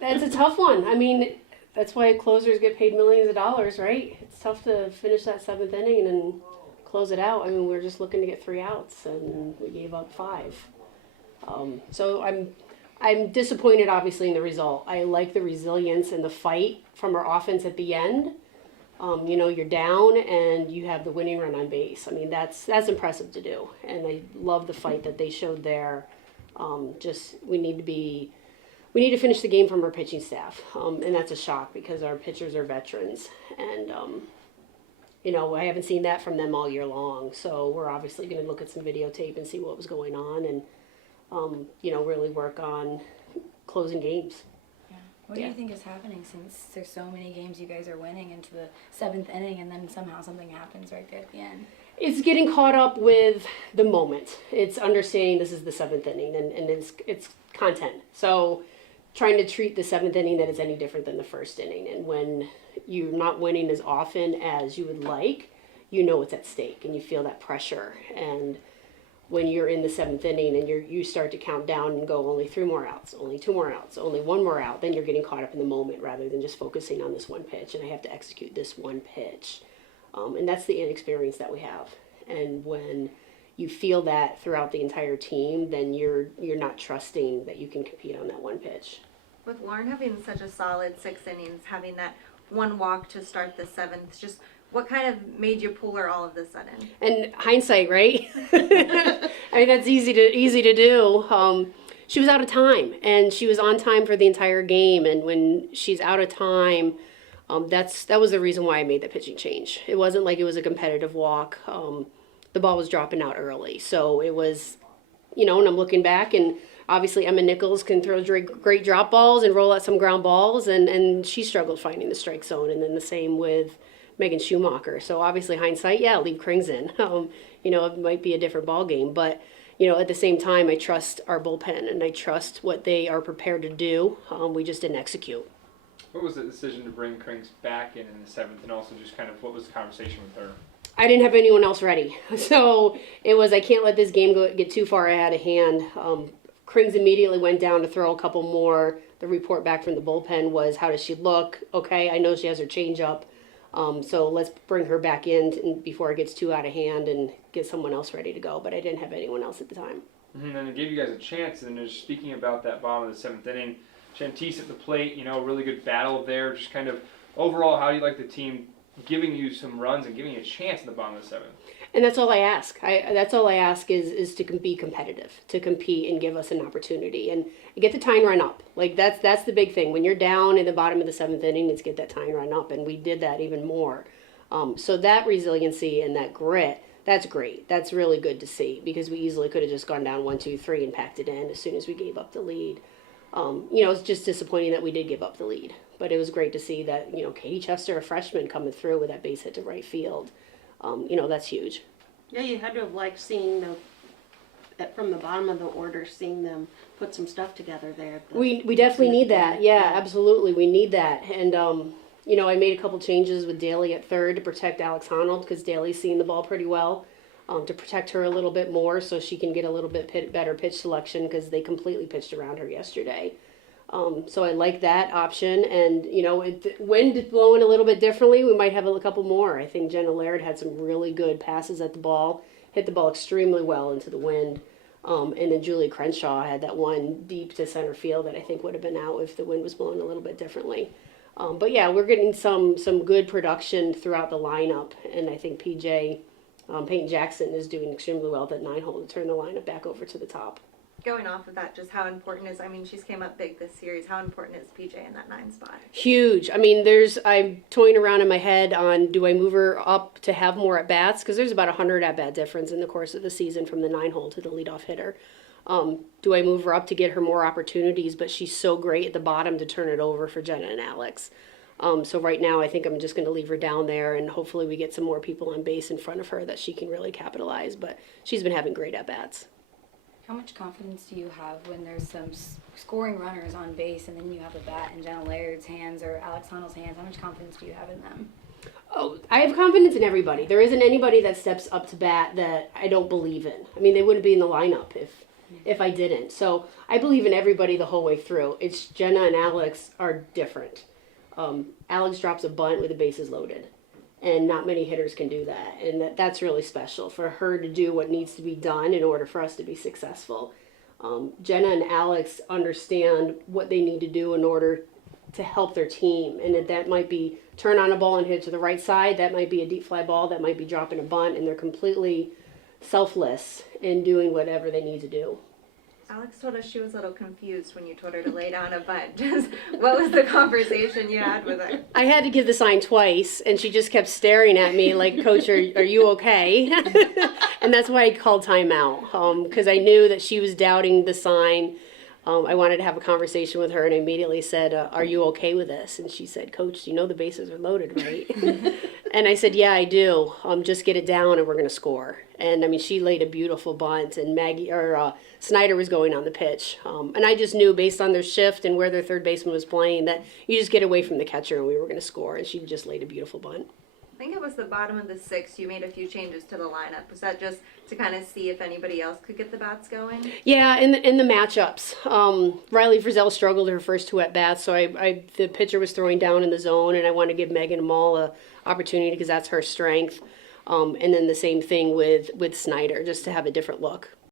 That's a tough one. I mean, that's why closers get paid millions of dollars, right? It's tough to finish that seventh inning and then close it out. I mean, we're just looking to get 3 outs, and we gave up 5. So I'm disappointed, obviously, in the result. I like the resilience and the fight from our offense at the end. You're down and you have the winning run on base. I mean, that's impressive to do, and I love the fight that they showed there. We need to finish the game from our pitching staff, and that's a shock because our pitchers are veterans, and I haven't seen that from them all year long. So we're obviously going to look at some videotape and see what was going on, and really work on closing games. Yeah. What do you think is happening since there's so many games you guys are winning into the 7th inning, and then somehow something happens right there at the end? It's getting caught up with the moment. It's understanding this is the 7th inning, and it's content. So trying to treat the 7th inning that it's any different than the 1st inning. And when you're not winning as often as you would like, it's at stake and you feel that pressure. And when you're in the 7th inning and you start to count down and go only 3 more outs, only 2 more outs, only 1 more out, then you're getting caught up in the moment rather than just focusing on this one pitch. And I have to execute this one pitch. And that's the inexperience that we have. And when you feel that throughout the entire team, then you're not trusting that you can compete on that one pitch. With Lauren having such a solid 6 innings, having that 1 walk to start the 7th, just what kind of made you pull her all of a sudden? And hindsight, right? I mean, that's easy to do. She was out of time, and she was on time for the entire game. And when she's out of time, that was the reason why I made the pitching change. It wasn't like it was a competitive walk. The ball was dropping out early, so it was, and I'm looking back, and obviously Emma Nichols can throw great drop balls and roll out some ground balls, and she struggled finding the strike zone, and then the same with Megan Schumacher. So obviously hindsight, leave Krings in. It might be a different ball game, but at the same time, I trust our bullpen and I trust what they are prepared to do. We just didn't execute. What was the decision to bring Krings back in the 7th, and also just kind of what was the conversation with her? I didn't have anyone else ready, so it was I can't let this game get too far out of hand. Krings immediately went down to throw a couple more. The report back from the bullpen was, how does she look? Okay, I know she has her changeup. So let's bring her back in before it gets too out of hand and get someone else ready to go. But I didn't have anyone else at the time. Mm-hmm. And it gave you guys a chance. And just speaking about that bottom of the 7th inning, Chantice at the plate, really good battle there. Just kind of overall, how do you like the team giving you some runs and giving you a chance in the bottom of the 7th? And that's all I ask. That's all I ask is to be competitive, to compete and give us an opportunity and get the tying run up. Like that's the big thing. When you're down in the bottom of the 7th inning, it's get that tying run up, and we did that even more. So that resiliency and that grit, that's great. That's really good to see because we easily could have just gone down 1, 2, 3 and packed it in as soon as we gave up the lead. It's just disappointing that we did give up the lead, but it was great to see that Katie Chester, a freshman, coming through with that base hit to right field. That's huge. Yeah, you had to have liked seeing from the bottom of the order, seeing them put some stuff together there. We definitely need that. Yeah, absolutely. We need that. And, I made a couple changes with Daly at third to protect Alex Honnold because Daly's seeing the ball pretty well, to protect her a little bit more so she can get a little bit better pitch selection because they completely pitched around her yesterday. So I like that option, and wind blowing a little bit differently, we might have a couple more. I think Jenna Laird had some really good passes at the ball, hit the ball extremely well into the wind, and then Julia Crenshaw had that one deep to center field that I think would have been out if the wind was blowing a little bit differently. But yeah, we're getting some good production throughout the lineup, and I think Peyton Jackson is doing extremely well at that 9-hole to turn the lineup back over to the top. Going off of that, just how important she's came up big this series. How important is PJ in that 9 spot? Huge. I mean, I'm toying around in my head on, do I move her up to have more at-bats? Because there's about 100 at-bat difference in the course of the season from the 9-hole to the leadoff hitter. Do I move her up to get her more opportunities? But she's so great at the bottom to turn it over for Jenna and Alex. So right now, I think I'm just going to leave her down there, and hopefully we get some more people on base in front of her that she can really capitalize. But she's been having great at-bats. How much confidence do you have when there's some scoring runners on base and then you have a bat in Jenna Laird's hands or Alex Honnold's hands? How much confidence do you have in them? Oh, I have confidence in everybody. There isn't anybody that steps up to bat that I don't believe in. I mean, they wouldn't be in the lineup if I didn't. So I believe in everybody the whole way through. It's Jenna and Alex are different. Alex drops a bunt with the bases loaded, and not many hitters can do that. And that's really special for her to do what needs to be done in order for us to be successful. Jenna and Alex understand what they need to do in order to help their team, and that might be turn on a ball and hit to the right side, that might be a deep fly ball, that might be dropping a bunt, and they're completely selfless in doing whatever they need to do. Alex told us she was a little confused when you told her to lay down a bunt. Just what was the conversation you had with her? I had to give the sign twice, and she just kept staring at me like, Coach, are you okay? And that's why I called timeout, because I knew that she was doubting the sign. I wanted to have a conversation with her, and I immediately said, are you okay with this? And she said, Coach, you know the bases are loaded, right? And I said, yeah, I do. Just get it down, and we're going to score. And, I mean, she laid a beautiful bunt, and Snyder was going on the pitch. And I just knew, based on their shift and where their third baseman was playing, that you just get away from the catcher, and we were going to score. And she just laid a beautiful bunt. I think it was the bottom of the sixth. You made a few changes to the lineup. Was that just to kind of see if anybody else could get the bats going? Yeah, in the matchups, Riley Frizzell struggled her first two at bats, so the pitcher was throwing down in the zone, and I wanted to give Megan Mall a opportunity because that's her strength. And then the same thing with Snyder, just to have a different look.